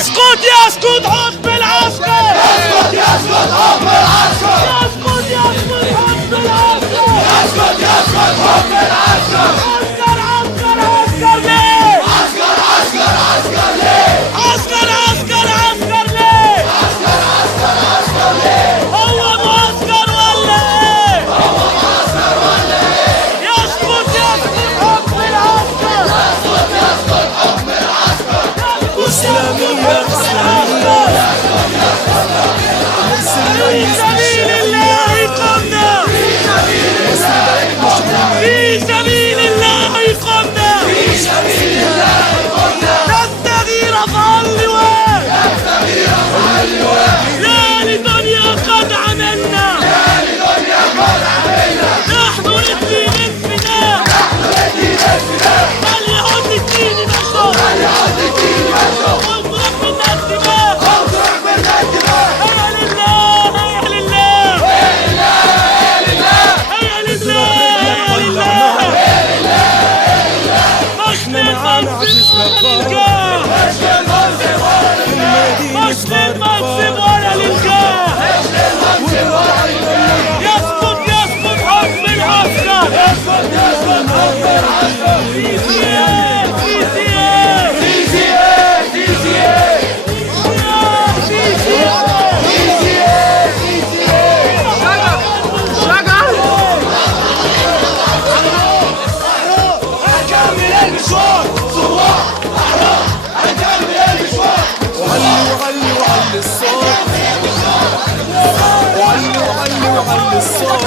يسقط يسقط حكم العسكر، يسقط يسقط حكم العسكر، يسقط يسقط حكم العسكر، يسقط يسقط حكم العسكر. عسكر عسكر عسكر ليه؟ عسكر عسكر عسكر ليه؟ عسكر عسكر عسكر ليه؟ عسكر عسكر عسكر ليه؟ هو معسكر ولا ايه؟ هو معسكر ولا ايه؟ يسقط يسقط حكم العسكر، يسقط يسقط حكم العسكر. إسلامية إسلامية في سبيل الله قمنا، في سبيل الله قمنا، نبتغي رفع اللواء، يا لدنيا قد عملنا، نحن للدين الفداء، فليعد الدين مجده، واضرب منا الدماء، هيا لله هيا لله، هيا لله هيا لله، مجد المنصب ولا للجاه، مجد المنصب ولا للجاه، يسقط يسقط حكم العسكر، في سياج في سياج في هنكمل المشوار صباح أحرار، هنكمل المشوار. وعلي وعلي وعلي الصوت، وعلي وعلي وعلي الصوت،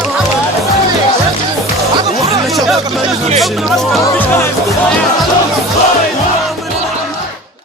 واحنا شباب ما نهمش الموت.